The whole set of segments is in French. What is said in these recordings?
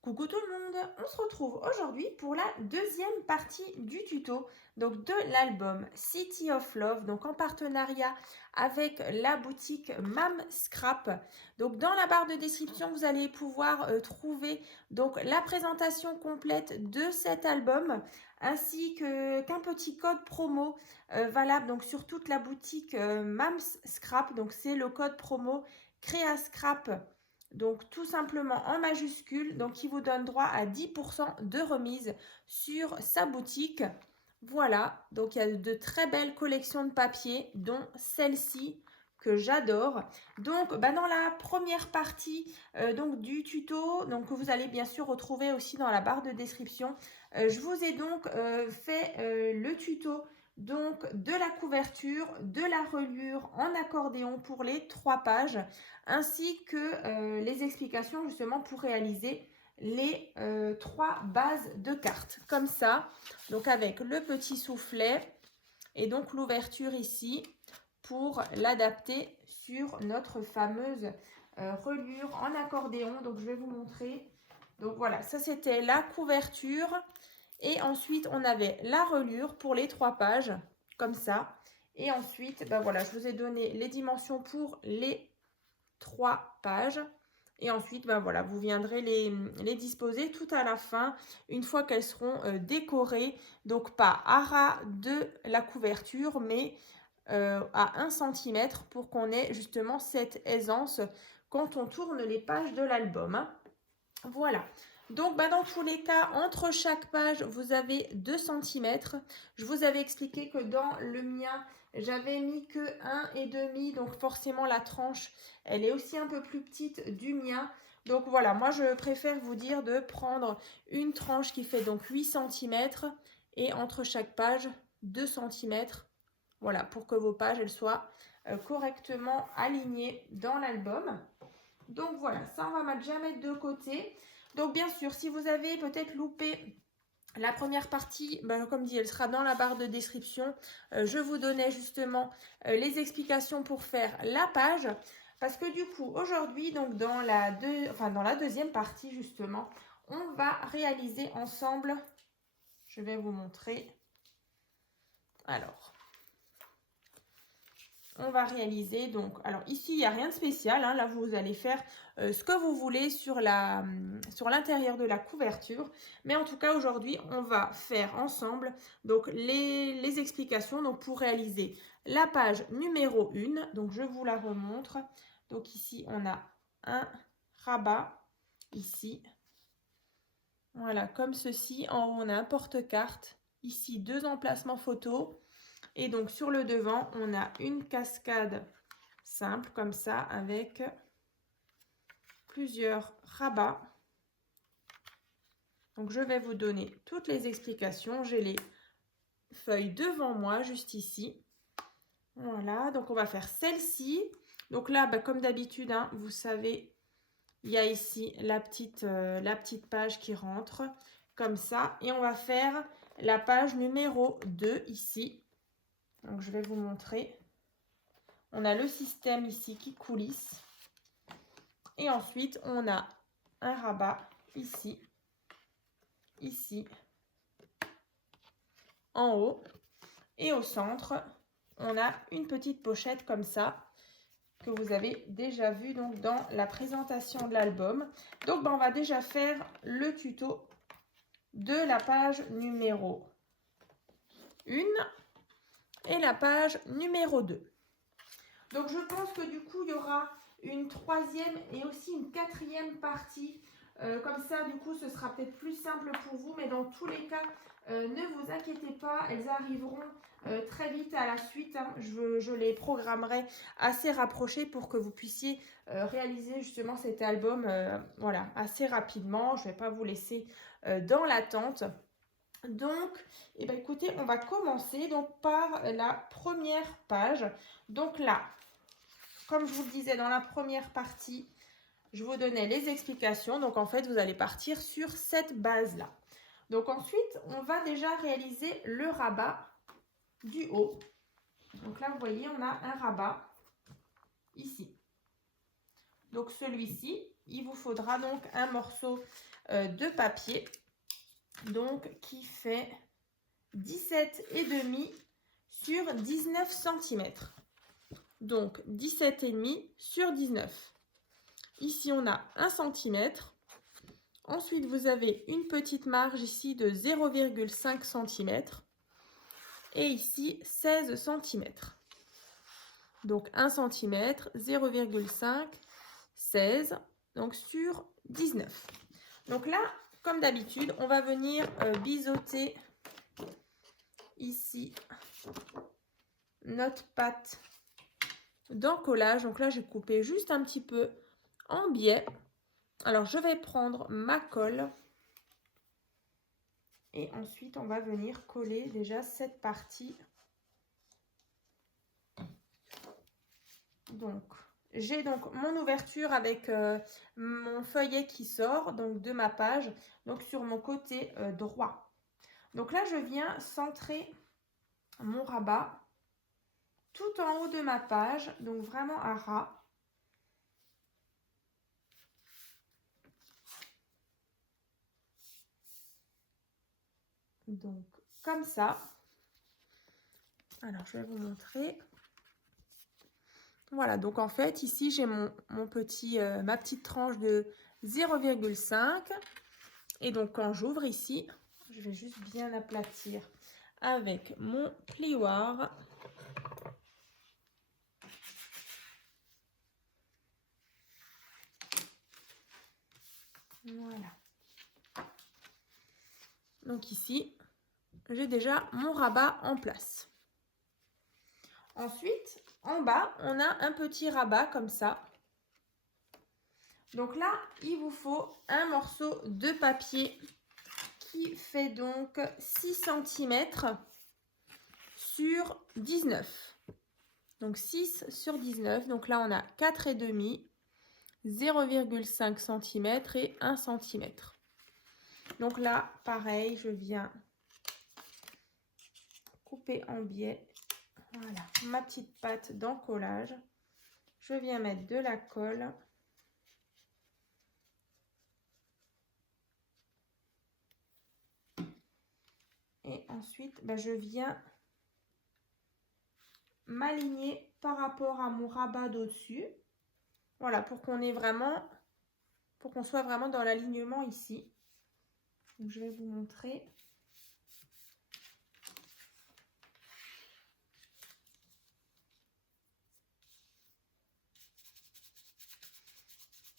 Coucou tout le monde, on se retrouve aujourd'hui pour la deuxième partie du tuto donc de l'album City of Love, donc en partenariat avec la boutique Mam Scrap. Donc dans la barre de description, vous allez pouvoir trouver donc la présentation complète de cet album ainsi qu'un petit code promo valable donc sur toute la boutique Mam Scrap. Donc c'est le code promo Créa Scrap, donc tout simplement en majuscule, donc qui vous donne droit à 10% de remise sur sa boutique. Voilà, donc il y a de très belles collections de papier, dont celle-ci que j'adore. Donc dans la première partie donc du tuto, donc que vous allez bien sûr retrouver aussi dans la barre de description, je vous ai donc fait le tuto donc de la couverture, de la reliure en accordéon pour les 3 pages, ainsi que les explications justement pour réaliser les 3 bases de cartes, comme ça, donc avec le petit soufflet et donc l'ouverture ici pour l'adapter sur notre fameuse reliure en accordéon. Donc je vais vous montrer. Donc voilà, ça c'était la couverture. Et ensuite, on avait la reliure pour les 3 pages, comme ça. Et ensuite, ben voilà, je vous ai donné les dimensions pour les 3 pages. Et ensuite, ben voilà, vous viendrez les disposer tout à la fin, une fois qu'elles seront décorées. Donc pas à ras de la couverture, mais à 1 cm pour qu'on ait justement cette aisance quand on tourne les pages de l'album, hein. Voilà. Donc, dans tous les cas, entre chaque page, vous avez 2 cm. Je vous avais expliqué que dans le mien, j'avais mis que 1,5. Donc, forcément, la tranche, elle est aussi un peu plus petite du mien. Donc, voilà, moi, je préfère vous dire de prendre une tranche qui fait donc 8 cm et entre chaque page, 2 cm. Voilà, pour que vos pages, elles soient correctement alignées dans l'album. Donc voilà, ça on va déjà mettre de côté. Donc bien sûr, si vous avez peut-être loupé la première partie, comme dit, elle sera dans la barre de description. Je vous donnais justement les explications pour faire la page. Parce que du coup, aujourd'hui, donc dans la deuxième partie justement, on va réaliser ensemble, je vais vous montrer. Alors, on va réaliser donc, alors ici il n'y a rien de spécial, hein, là vous allez faire ce que vous voulez sur l'intérieur de la couverture, mais en tout cas aujourd'hui on va faire ensemble donc les explications donc pour réaliser la page numéro 1. Donc je vous la remontre. Donc ici on a un rabat ici, voilà, comme ceci. En haut on a un porte-carte, ici 2 emplacements photos. Et donc sur le devant, on a une cascade simple comme ça avec plusieurs rabats. Donc je vais vous donner toutes les explications. J'ai les feuilles devant moi, juste ici. Voilà, donc on va faire celle-ci. Donc là, comme d'habitude, hein, vous savez, il y a ici la petite page qui rentre comme ça. Et on va faire la page numéro 2 ici. Donc je vais vous montrer. On a le système ici qui coulisse. Et ensuite, on a un rabat ici, ici, en haut. Et au centre, on a une petite pochette comme ça, que vous avez déjà vu donc dans la présentation de l'album. Donc, on va déjà faire le tuto de la page numéro 1 et la page numéro 2. Donc, je pense que du coup, il y aura une 3e et aussi une 4e partie. Comme ça, du coup, ce sera peut-être plus simple pour vous. Mais dans tous les cas, ne vous inquiétez pas, elles arriveront très vite à la suite, hein. Je les programmerai assez rapprochées pour que vous puissiez réaliser justement cet album voilà, assez rapidement. Je ne vais pas vous laisser dans l'attente. Donc, écoutez, on va commencer donc par la première page. Donc là, comme je vous le disais dans la première partie, je vous donnais les explications. Donc en fait, vous allez partir sur cette base-là. Donc ensuite, on va déjà réaliser le rabat du haut. Donc là, vous voyez, on a un rabat ici. Donc celui-ci, il vous faudra donc un morceau de papier, donc qui fait 17,5 sur 19 cm. Donc 17,5 sur 19. Ici, on a 1 cm. Ensuite, vous avez une petite marge ici de 0,5 cm. Et ici, 16 cm. Donc 1 cm, 0,5, 16, donc sur 19. Donc là, comme d'habitude, on va venir biseauter ici notre pâte d'encollage. Donc là, j'ai coupé juste un petit peu en biais. Alors, je vais prendre ma colle et ensuite, on va venir coller déjà cette partie. Donc, j'ai donc mon ouverture avec mon feuillet qui sort donc de ma page, donc sur mon côté droit. Donc là, je viens centrer mon rabat tout en haut de ma page, donc vraiment à ras. Donc, comme ça. Alors, je vais vous montrer. Voilà, donc en fait, ici, j'ai ma petite tranche de 0,5. Et donc, quand j'ouvre ici, je vais juste bien aplatir avec mon plioir. Voilà. Donc ici, j'ai déjà mon rabat en place. Ensuite, en bas, on a un petit rabat comme ça. Donc là, il vous faut un morceau de papier qui fait donc 6 cm sur 19. Donc 6 sur 19. Donc là, on a 4,5, 0,5 cm et 1 cm. Donc là, pareil, je viens couper en biais. Voilà, ma petite pâte d'encollage. Je viens mettre de la colle. Et ensuite, je viens m'aligner par rapport à mon rabat d'au-dessus. Voilà, pour qu'on soit vraiment dans l'alignement ici. Donc, je vais vous montrer.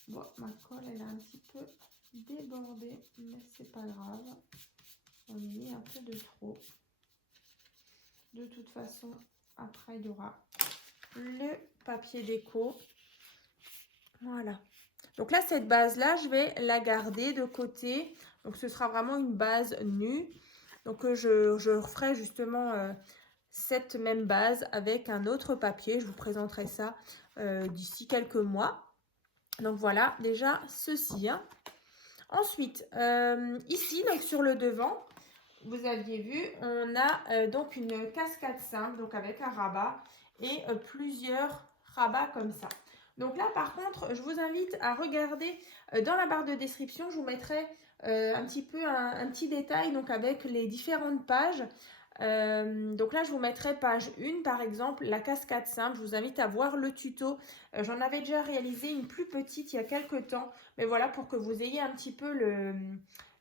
Bon, ma colle, elle a un petit peu débordé, mais c'est pas grave. On y met un peu de trop. De toute façon, après, il y aura le papier déco. Voilà. Donc là, cette base-là, je vais la garder de côté. Donc, ce sera vraiment une base nue. Donc, je referai justement cette même base avec un autre papier. Je vous présenterai ça d'ici quelques mois. Donc, voilà, déjà, ceci. Hein. Ensuite, ici, donc sur le devant, vous aviez vu, on a donc une cascade simple, donc avec un rabat et plusieurs rabats comme ça. Donc là, par contre, je vous invite à regarder dans la barre de description, je vous mettrai un petit peu un petit détail donc avec les différentes pages. Donc là, je vous mettrai page 1, par exemple, la cascade simple. Je vous invite à voir le tuto. J'en avais déjà réalisé une plus petite il y a quelques temps. Mais voilà, pour que vous ayez un petit peu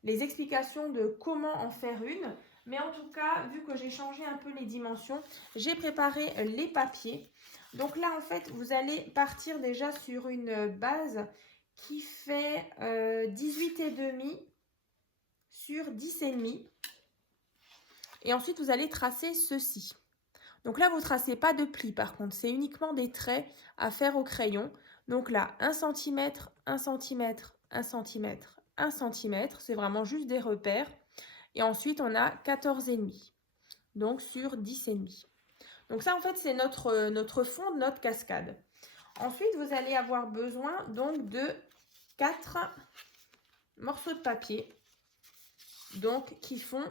les explications de comment en faire une. Mais en tout cas, vu que j'ai changé un peu les dimensions, j'ai préparé les papiers. Donc là, en fait, vous allez partir déjà sur une base qui fait 18,5 sur 10,5. Et ensuite, vous allez tracer ceci. Donc là, vous ne tracez pas de plis par contre. C'est uniquement des traits à faire au crayon. Donc là, 1 cm, 1 cm, 1 cm, 1 cm. C'est vraiment juste des repères. Et ensuite, on a 14,5. Donc sur 10,5. Donc ça, en fait, c'est notre fond de notre cascade. Ensuite, vous allez avoir besoin donc de 4 morceaux de papier. Donc qui font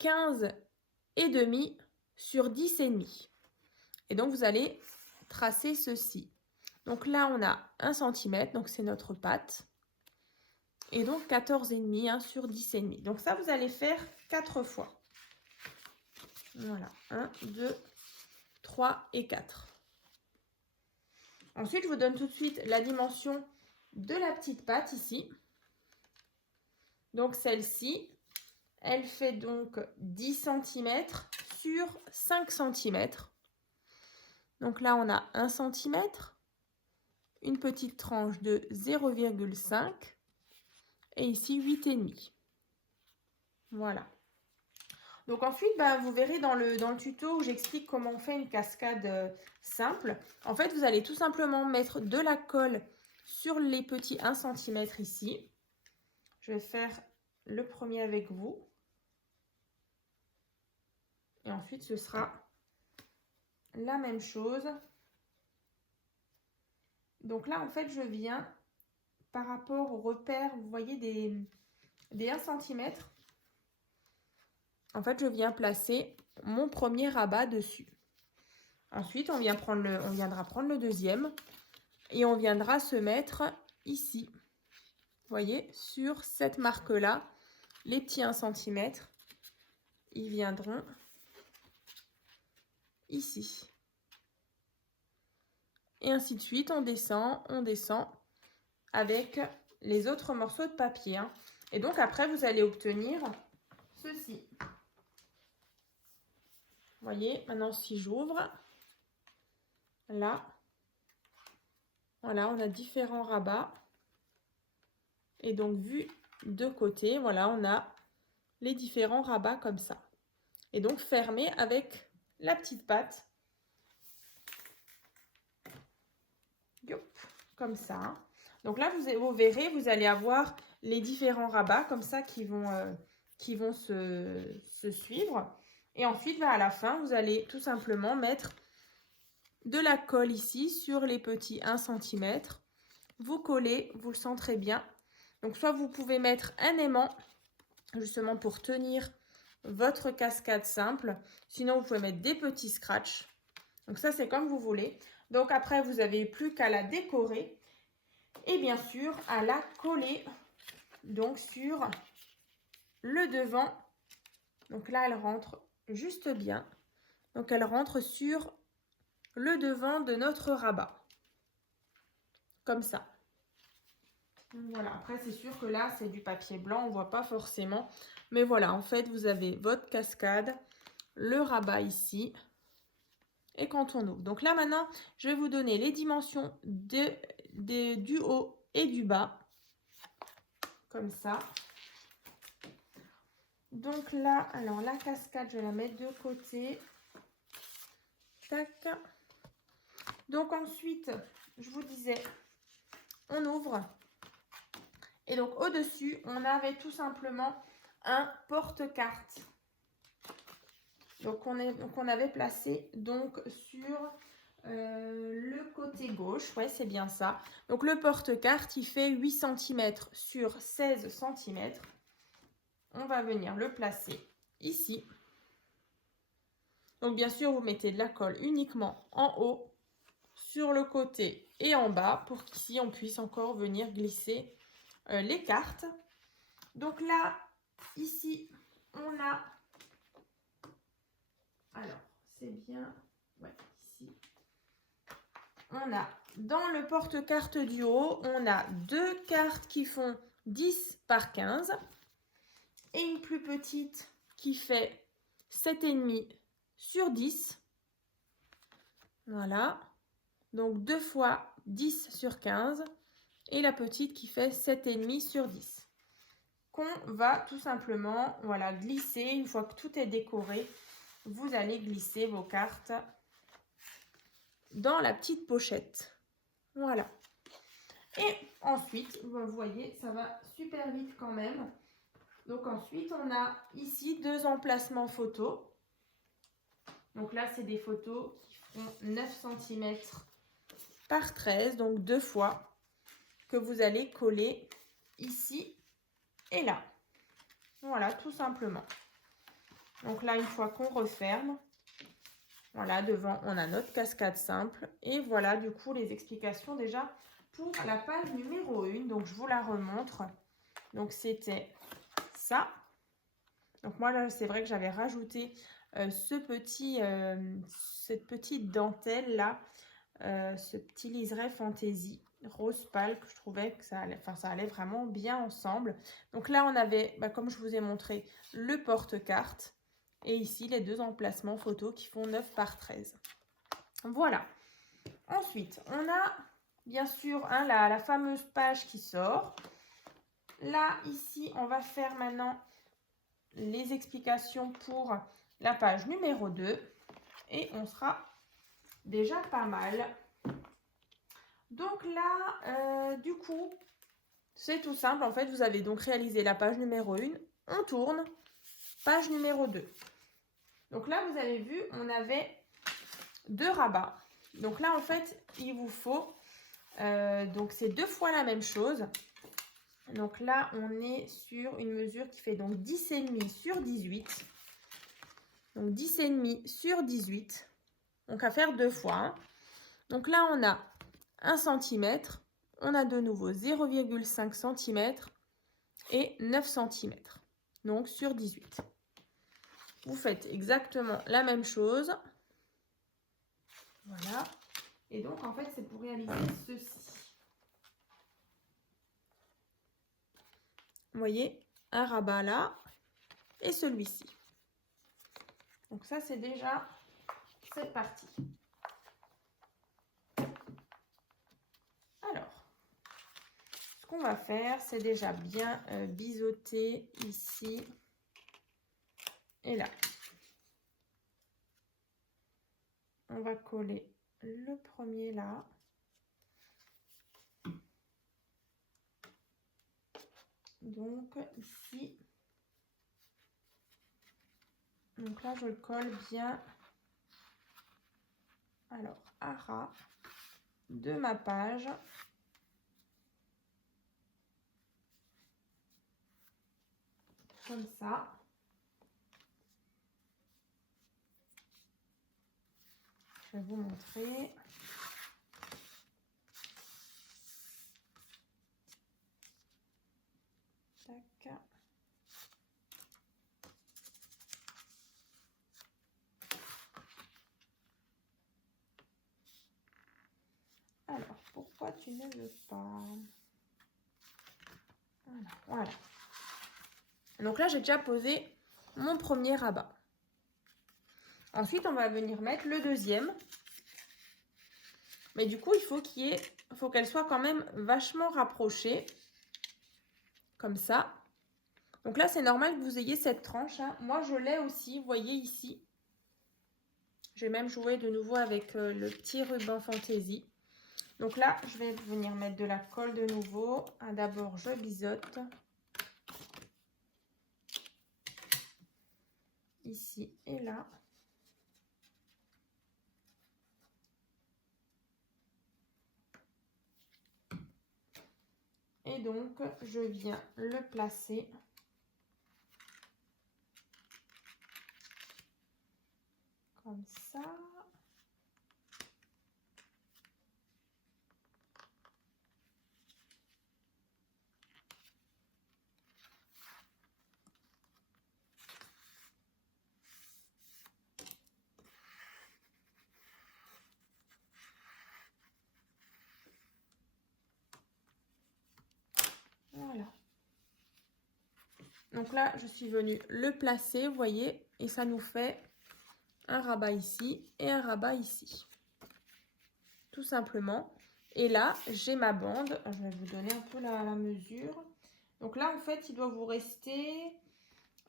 15,5 sur 10,5. Et donc, vous allez tracer ceci. Donc là, on a 1 cm, donc c'est notre pâte. Et donc 14,5 hein, sur 10,5. Donc ça, vous allez faire 4 fois. Voilà, 1, 2, 3 et 4. Ensuite, je vous donne tout de suite la dimension de la petite pâte ici. Donc celle-ci, elle fait donc 10 cm sur 5 cm. Donc là, on a 1 cm, une petite tranche de 0,5 et ici 8,5. Voilà. Donc ensuite, vous verrez dans le tuto où j'explique comment on fait une cascade simple. En fait, vous allez tout simplement mettre de la colle sur les petits 1 cm ici. Je vais faire le premier avec vous. Et ensuite, ce sera la même chose. Donc là, en fait, je viens par rapport au repère, vous voyez, des 1 cm. En fait, je viens placer mon premier rabat dessus. Ensuite, on viendra prendre le deuxième et on viendra se mettre ici. Vous voyez, sur cette marque-là, les petits 1 cm, ils viendront ici. Et ainsi de suite, on descend avec les autres morceaux de papier. Hein. Et donc après, vous allez obtenir ceci. Vous voyez, maintenant si j'ouvre, là, voilà, on a différents rabats. Et donc, vu de côté, voilà, on a les différents rabats comme ça. Et donc, fermé avec la petite patte. Yop, comme ça. Donc là, vous verrez, vous allez avoir les différents rabats comme ça qui vont se suivre. Et ensuite, à la fin, vous allez tout simplement mettre de la colle ici sur les petits 1 cm. Vous collez, vous le sentez bien. Donc, soit vous pouvez mettre un aimant, justement pour tenir votre cascade simple. Sinon, vous pouvez mettre des petits scratchs. Donc, ça, c'est comme vous voulez. Donc, après, vous n'avez plus qu'à la décorer. Et bien sûr, à la coller donc sur le devant. Donc là, elle rentre juste bien. Donc, elle rentre sur le devant de notre rabat. Comme ça. Voilà, après c'est sûr que là c'est du papier blanc, on ne voit pas forcément. Mais voilà, en fait vous avez votre cascade, le rabat ici. Et quand on ouvre. Donc là maintenant, je vais vous donner les dimensions du haut et du bas. Comme ça. Donc là, alors la cascade, je vais la mettre de côté. Tac. Donc ensuite, je vous disais, on ouvre. Et donc au-dessus, on avait tout simplement un porte-carte. Donc on avait placé donc sur le côté gauche. Ouais, c'est bien ça. Donc le porte-carte, il fait 8 cm sur 16 cm. On va venir le placer ici. Donc bien sûr, vous mettez de la colle uniquement en haut, sur le côté et en bas pour qu'ici on puisse encore venir glisser les cartes. Donc là, ici, on a, alors c'est bien, ouais, ici, on a dans le porte-carte du haut, on a 2 cartes qui font 10 par 15 et une plus petite qui fait 7,5 sur 10. Voilà, donc 2 fois 10 sur 15 et la petite qui fait 7,5 sur 10. Qu'on va tout simplement, voilà, glisser. Une fois que tout est décoré, vous allez glisser vos cartes dans la petite pochette. Voilà. Et ensuite, vous voyez, ça va super vite quand même. Donc ensuite, on a ici 2 emplacements photos. Donc là, c'est des photos qui font 9 cm par 13, donc 2 fois, que vous allez coller ici et là. Voilà, tout simplement. Donc là, une fois qu'on referme, Voilà, devant, on a notre cascade simple. Et voilà, du coup, les explications déjà pour la page numéro 1. Donc, je vous la remontre. Donc, c'était ça. Donc, moi, là, c'est vrai que j'avais rajouté cette petite dentelle-là, ce petit liseré fantaisie rose pâle que je trouvais que ça allait vraiment bien ensemble. Donc là, on avait, comme je vous ai montré, le porte-carte et ici les deux emplacements photos qui font 9 par 13. Voilà. Ensuite, on a bien sûr la fameuse page qui sort. Là, ici, on va faire maintenant les explications pour la page numéro 2 et on sera déjà pas mal. Donc là, du coup, c'est tout simple. En fait, vous avez donc réalisé la page numéro 1. On tourne. Page numéro 2. Donc là, vous avez vu, on avait 2 rabats. Donc là, en fait, il vous faut... donc, c'est 2 fois la même chose. Donc là, on est sur une mesure qui fait donc 10,5 sur 18. Donc 10,5 sur 18. Donc à faire 2 fois. Hein. Donc là, on a 1 cm. On a de nouveau 0,5 cm et 9 cm. Donc sur 18. Vous faites exactement la même chose. Voilà. Et donc, en fait, c'est pour réaliser ceci. Vous voyez, un rabat là et celui-ci. Donc ça, c'est déjà cette partie. Alors, ce qu'on va faire, c'est déjà bien biseauter ici et là. On va coller le premier là. Donc ici. Donc là, je le colle bien. Alors, à ras de ma page. Comme ça. Je vais vous montrer. Tac. Alors, pourquoi tu ne veux pas? Voilà. Donc là, j'ai déjà posé mon premier rabat. Ensuite, on va venir mettre le deuxième. Mais du coup, il faut qu'elle soit quand même vachement rapprochée. Comme ça. Donc là, c'est normal que vous ayez cette tranche. Hein. Moi, je l'ai aussi, vous voyez ici. J'ai même joué de nouveau avec le petit ruban fantaisie. Donc là, je vais venir mettre de la colle de nouveau. D'abord, je biseaute. Ici et là. Et donc, je viens le placer comme ça. Voilà. Donc là, je suis venue le placer, vous voyez, et ça nous fait un rabat ici et un rabat ici. Tout simplement. Et là, j'ai ma bande. Je vais vous donner un peu la mesure. Donc là, en fait, il doit vous rester...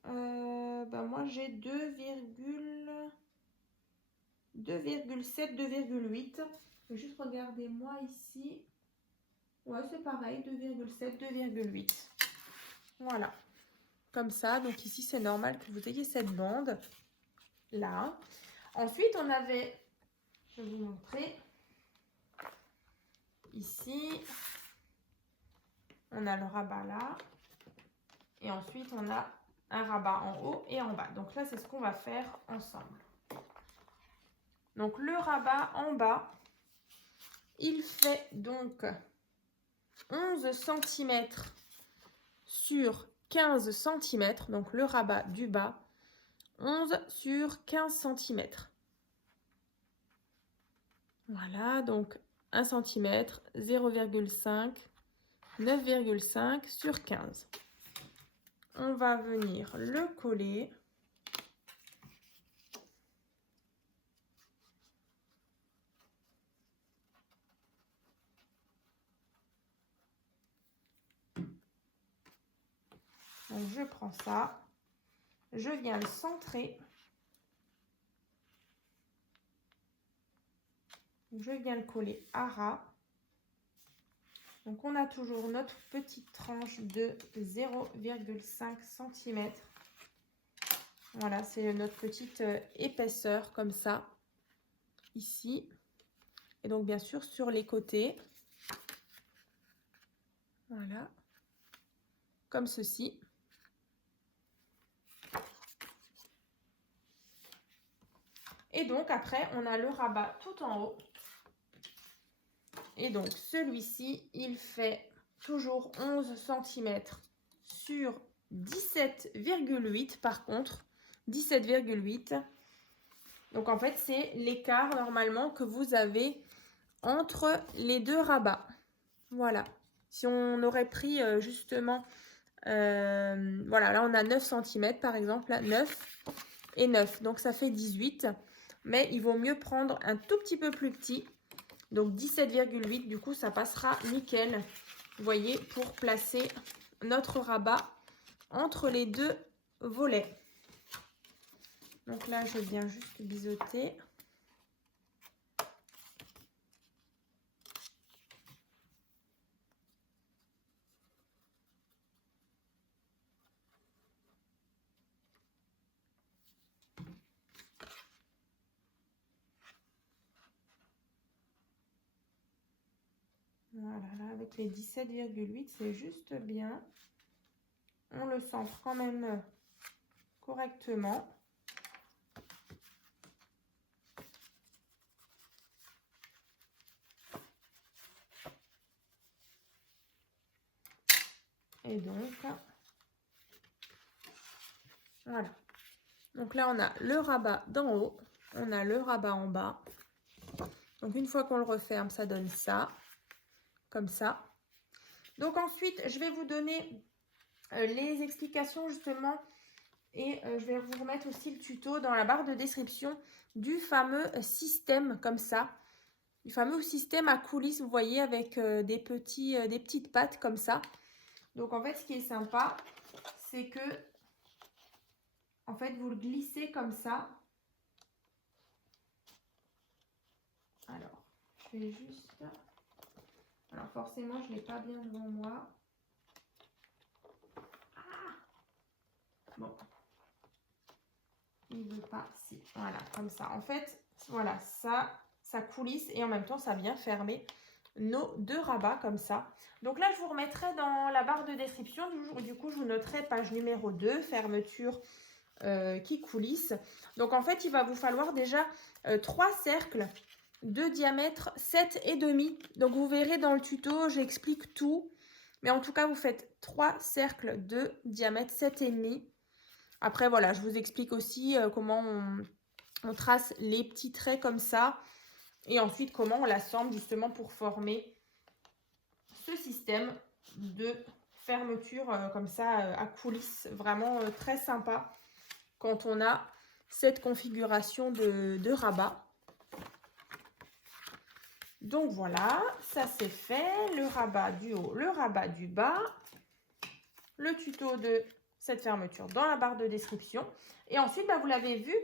moi, j'ai 2,7, 2,8. Je vais juste regarder moi ici. Ouais, c'est pareil, 2,7, 2,8. Voilà. Comme ça. Donc ici, c'est normal que vous ayez cette bande. Là. Ensuite, on avait... Je vais vous montrer... Ici, on a le rabat là. Et ensuite, on a un rabat en haut et en bas. Donc là, c'est ce qu'on va faire ensemble. Donc le rabat en bas, il fait donc 11 cm sur 15 cm. Donc le rabat du bas, 11 sur 15 cm. Voilà, donc 1 cm, 0,5, 9,5 sur 15. On va venir le coller. Donc je prends ça, je viens le centrer. Je viens le coller à ras. Donc on a toujours notre petite tranche de 0,5 cm. Voilà, c'est notre petite épaisseur comme ça, ici. Et donc bien sûr sur les côtés. Voilà, comme ceci. Et donc après, on a le rabat tout en haut. Et donc celui-ci, il fait toujours 11 cm sur 17,8 par contre. 17,8. Donc en fait, c'est l'écart normalement que vous avez entre les deux rabats. Voilà. Si on aurait pris justement, voilà, là on a 9 cm par exemple, là, 9 et 9. Donc ça fait 18. Mais il vaut mieux prendre un tout petit peu plus petit. Donc 17,8, du coup, ça passera nickel. Vous voyez, pour placer notre rabat entre les deux volets. Donc là, je viens juste biseauter. Voilà, là, avec les 17,8, c'est juste bien. On le centre quand même correctement. Et donc, voilà. Donc là, on a le rabat d'en haut, on a le rabat en bas. Donc une fois qu'on le referme, ça donne ça, comme ça. Donc ensuite, je vais vous donner les explications justement et je vais vous remettre aussi le tuto dans la barre de description du fameux système comme ça. Du fameux système à coulisses, vous voyez, avec des petites pattes comme ça. Donc en fait, ce qui est sympa, c'est que en fait, vous le glissez comme ça. Alors, je vais juste... Alors forcément, je ne l'ai pas bien devant moi. Ah, bon. Il ne veut pas. Si, voilà, comme ça. En fait, voilà, ça coulisse et en même temps, ça vient fermer nos deux rabats comme ça. Donc là, je vous remettrai dans la barre de description. Du coup, je vous noterai page numéro 2, fermeture qui coulisse. Donc en fait, il va vous falloir déjà 3 cercles de diamètre 7,5. Donc vous verrez dans le tuto, j'explique tout. Mais en tout cas, vous faites 3 cercles de diamètre 7,5. Après, voilà, je vous explique aussi comment on trace les petits traits comme ça. Et ensuite, comment on l'assemble justement pour former ce système de fermeture comme ça à coulisses. Vraiment très sympa quand on a cette configuration de rabat. Donc voilà, ça c'est fait. Le rabat du haut, le rabat du bas. Le tuto de cette fermeture dans la barre de description. Et ensuite, bah, vous l'avez vu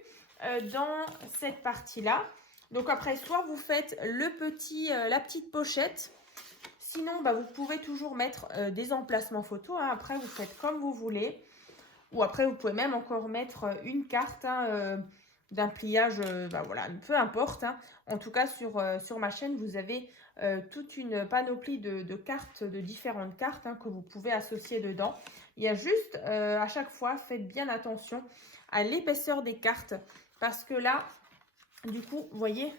dans cette partie-là. Donc après, soit vous faites la petite pochette. Sinon, bah, vous pouvez toujours mettre des emplacements photos. Hein. Après, vous faites comme vous voulez. Ou après, vous pouvez même encore mettre une carte d'un pliage, bah, voilà, peu importe. Hein. En tout cas, sur ma chaîne, vous avez toute une panoplie de cartes, de différentes cartes que vous pouvez associer dedans. Il y a juste, à chaque fois, faites bien attention à l'épaisseur des cartes. Parce que là, Du coup, vous voyez,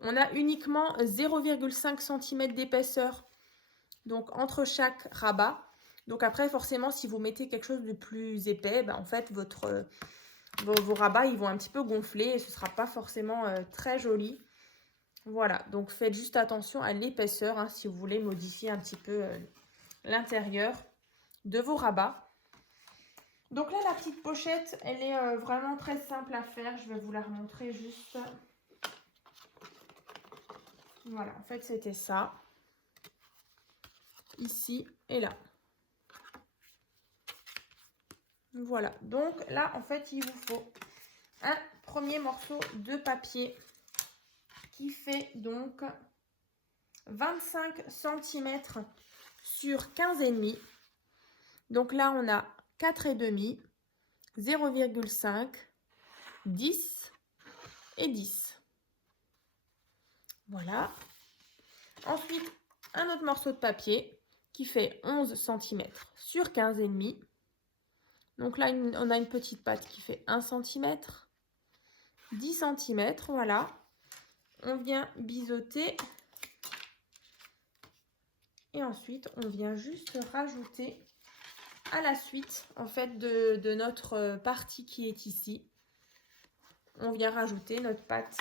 on a uniquement 0,5 cm d'épaisseur donc entre chaque rabat. Donc après, forcément, si vous mettez quelque chose de plus épais, ben, en fait, vos rabats, ils vont un petit peu gonfler et ce ne sera pas forcément très joli. Voilà, donc faites juste attention à l'épaisseur hein, si vous voulez modifier un petit peu l'intérieur de vos rabats. Donc là, la petite pochette, elle est vraiment très simple à faire. Je vais vous la remontrer juste. Voilà, en fait, c'était ça. Ici et là. Voilà, donc là, en fait, il vous faut un premier morceau de papier qui fait donc 25 cm sur 15,5. Donc là, on a 4,5, 0,5, 10 et 10. Voilà. Ensuite, un autre morceau de papier qui fait 11 cm sur 15,5. Donc là, on a une petite patte qui fait 1 cm, 10 cm, voilà. On vient biseauter et ensuite, on vient juste rajouter à la suite, en fait, de notre partie qui est ici. On vient rajouter notre patte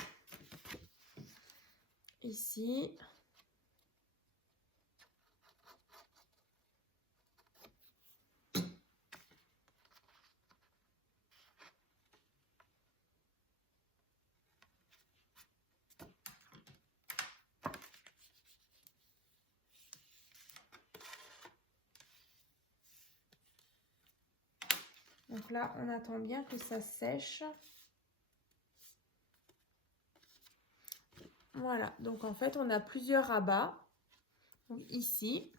ici. Donc là, on attend bien que ça sèche. Voilà, donc en fait, on a plusieurs rabats. Donc ici,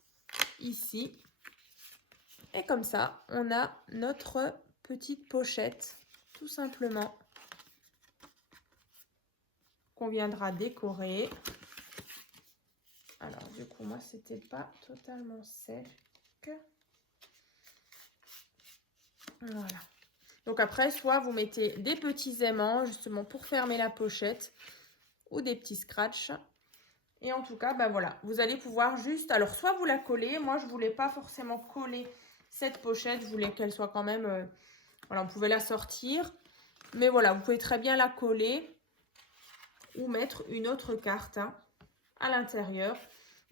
ici. Et comme ça, on a notre petite pochette, tout simplement, qu'on viendra décorer. Alors, du coup, moi, c'était pas totalement sec. Voilà. Donc après, soit vous mettez des petits aimants, justement, pour fermer la pochette, ou des petits scratchs. Et en tout cas, ben voilà, vous allez pouvoir juste... Alors, soit vous la collez. Moi, je ne voulais pas forcément coller cette pochette. Je voulais qu'elle soit quand même... voilà, on pouvait la sortir. Mais voilà, vous pouvez très bien la coller ou mettre une autre carte hein, à l'intérieur.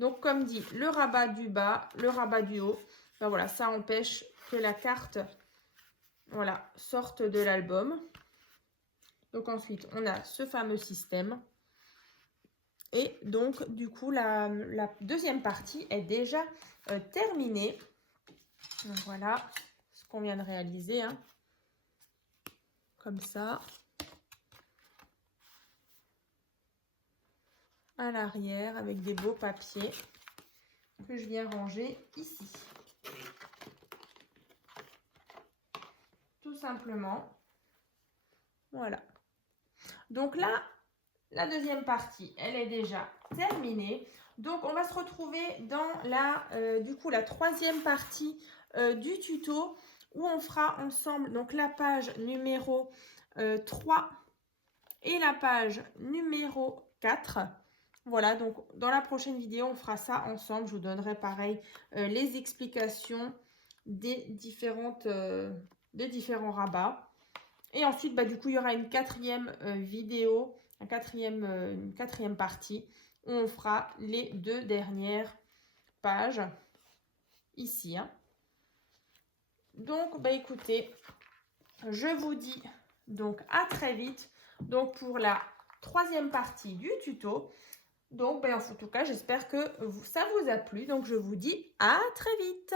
Donc, comme dit, le rabat du bas, le rabat du haut. Ben voilà, ça empêche que la carte voilà, sorte de l'album. Donc, ensuite, on a ce fameux système. Et donc, du coup, la deuxième partie est déjà terminée. Donc, voilà ce qu'on vient de réaliser. Hein. Comme ça. À l'arrière, avec des beaux papiers que je viens ranger ici. Tout simplement. Voilà. Donc là, la deuxième partie, elle est déjà terminée. Donc, on va se retrouver dans la troisième partie du tuto où on fera ensemble donc la page numéro 3 et la page numéro 4. Voilà, donc dans la prochaine vidéo, on fera ça ensemble. Je vous donnerai pareil les explications des différents rabats. Et ensuite, bah, du coup, il y aura une quatrième vidéo, une quatrième partie où on fera les 2 dernières pages ici. Hein. Donc, bah, écoutez, je vous dis donc à très vite donc pour la troisième partie du tuto. Donc, ben, en tout cas, j'espère que ça vous a plu. Donc, je vous dis à très vite.